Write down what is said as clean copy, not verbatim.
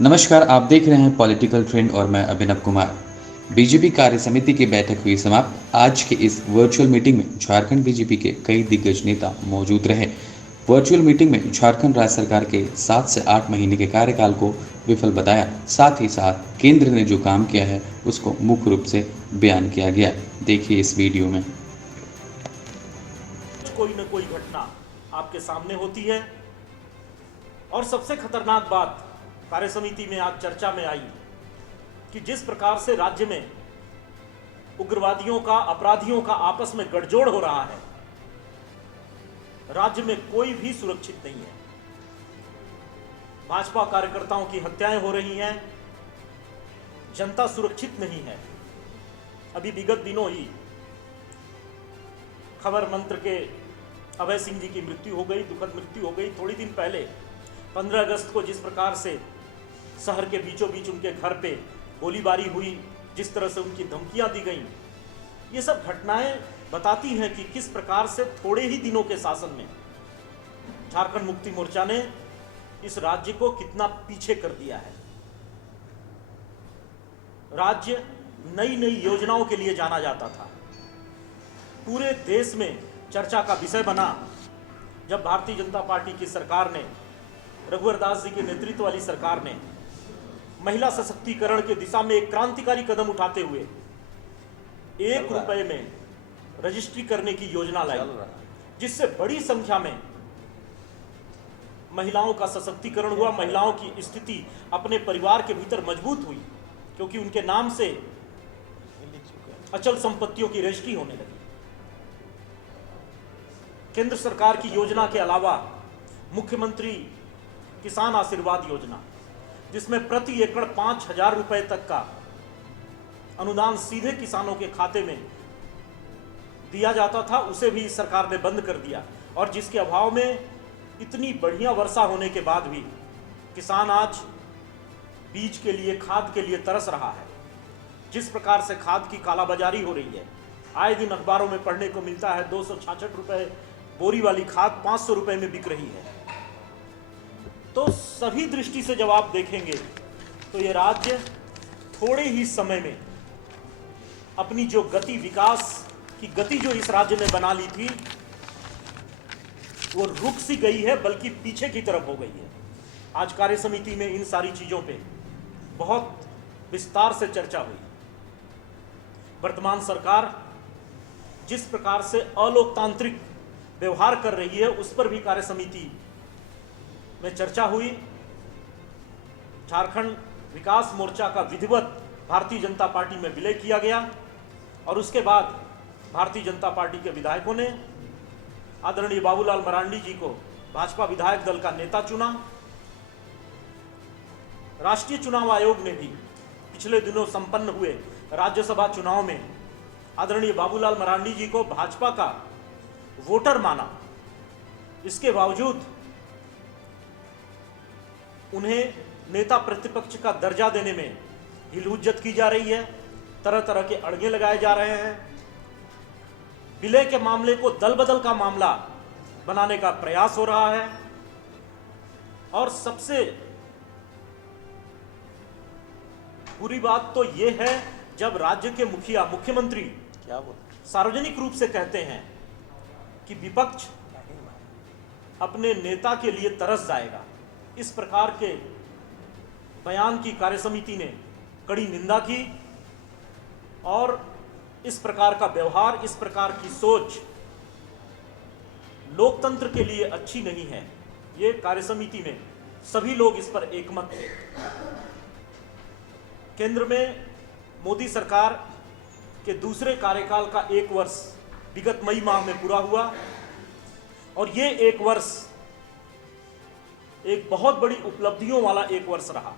नमस्कार, आप देख रहे हैं पॉलिटिकल ट्रेंड और मैं अभिनव कुमार। बीजेपी कार्य समिति की बैठक हुई समाप्त। आज के इस वर्चुअल मीटिंग में झारखंड बीजेपी के कई दिग्गज नेता मौजूद रहे। वर्चुअल मीटिंग में झारखंड राज्य सरकार के 7 से 8 महीने के कार्यकाल को विफल बताया। साथ ही साथ केंद्र ने जो काम किया है उसको मुख्य रूप से बयान किया गया। देखिए इस वीडियो में। कोई न कोई घटना आपके सामने होती है और सबसे खतरनाक बात कार्य समिति में आज चर्चा में आई कि जिस प्रकार से राज्य में उग्रवादियों का, अपराधियों का आपस में गठजोड़ हो रहा है, राज्य में कोई भी सुरक्षित नहीं है। भाजपा कार्यकर्ताओं की हत्याएं हो रही हैं, जनता सुरक्षित नहीं है। अभी विगत दिनों ही खबर मंत्र के अभय सिंह जी की मृत्यु हो गई, दुखद मृत्यु हो गई। थोड़ी दिन पहले 15 अगस्त को जिस प्रकार से शहर के बीचों बीच उनके घर पे गोलीबारी हुई, जिस तरह से उनकी धमकियां दी गईं, ये सब घटनाएं बताती हैं कि किस प्रकार से थोड़े ही दिनों के शासन में झारखंड मुक्ति मोर्चा ने इस राज्य को कितना पीछे कर दिया है। राज्य नई नई योजनाओं के लिए जाना जाता था, पूरे देश में चर्चा का विषय बना जब भारतीय जनता पार्टी की सरकार ने, रघुवर दास जी के नेतृत्व वाली सरकार ने महिला सशक्तिकरण के दिशा में एक क्रांतिकारी कदम उठाते हुए 1 रुपए में रजिस्ट्री करने की योजना लाई, जिससे बड़ी संख्या में महिलाओं का सशक्तिकरण हुआ, महिलाओं की स्थिति अपने परिवार के भीतर मजबूत हुई, क्योंकि उनके नाम से अचल संपत्तियों की रजिस्ट्री होने लगी। केंद्र सरकार की योजना के अलावा मुख्यमंत्री किसान आशीर्वाद योजना, जिसमें प्रति एकड़ 5,000 रुपए तक का अनुदान सीधे किसानों के खाते में दिया जाता था, उसे भी सरकार ने बंद कर दिया। और जिसके अभाव में इतनी बढ़िया वर्षा होने के बाद भी किसान आज बीज के लिए, खाद के लिए तरस रहा है। जिस प्रकार से खाद की कालाबाजारी हो रही है, आए दिन अखबारों में पढ़ने को मिलता है 266 रुपए बोरी वाली खाद 500 रुपए में बिक रही है। तो सभी दृष्टि से जब आप देखेंगे तो ये राज्य थोड़े ही समय में अपनी जो गति, विकास की गति जो इस राज्य ने बना ली थी, वो रुक सी गई है, बल्कि पीछे की तरफ हो गई है। आज कार्य समिति में इन सारी चीजों पे बहुत विस्तार से चर्चा हुई। वर्तमान सरकार जिस प्रकार से अलोकतांत्रिक व्यवहार कर रही है, उस पर भी कार्य समिति में चर्चा हुई। झारखंड विकास मोर्चा का विधिवत भारतीय जनता पार्टी में विलय किया गया और उसके बाद भारतीय जनता पार्टी के विधायकों ने आदरणीय बाबूलाल मरांडी जी को भाजपा विधायक दल का नेता चुना। राष्ट्रीय चुनाव आयोग ने भी पिछले दिनों संपन्न हुए राज्यसभा चुनाव में आदरणीय बाबूलाल मरांडी जी को भाजपा का वोटर माना। इसके बावजूद उन्हें नेता प्रतिपक्ष का दर्जा देने में हिलहुज्जत की जा रही है, तरह तरह के अड़ंगे लगाए जा रहे हैं। विलय के मामले को दल बदल का मामला बनाने का प्रयास हो रहा है। और सबसे बुरी बात तो यह है जब राज्य के मुखिया, मुख्यमंत्री सार्वजनिक रूप से कहते हैं कि विपक्ष अपने नेता के लिए तरस जाएगा। इस प्रकार के बयान की कार्य समिति ने कड़ी निंदा की और इस प्रकार का व्यवहार, इस प्रकार की सोच लोकतंत्र के लिए अच्छी नहीं है। ये कार्य समिति में सभी लोग इस पर एकमत थे। केंद्र में मोदी सरकार के दूसरे कार्यकाल का 1 वर्ष विगत मई माह में पूरा हुआ और ये 1 वर्ष एक बहुत बड़ी उपलब्धियों वाला 1 वर्ष रहा।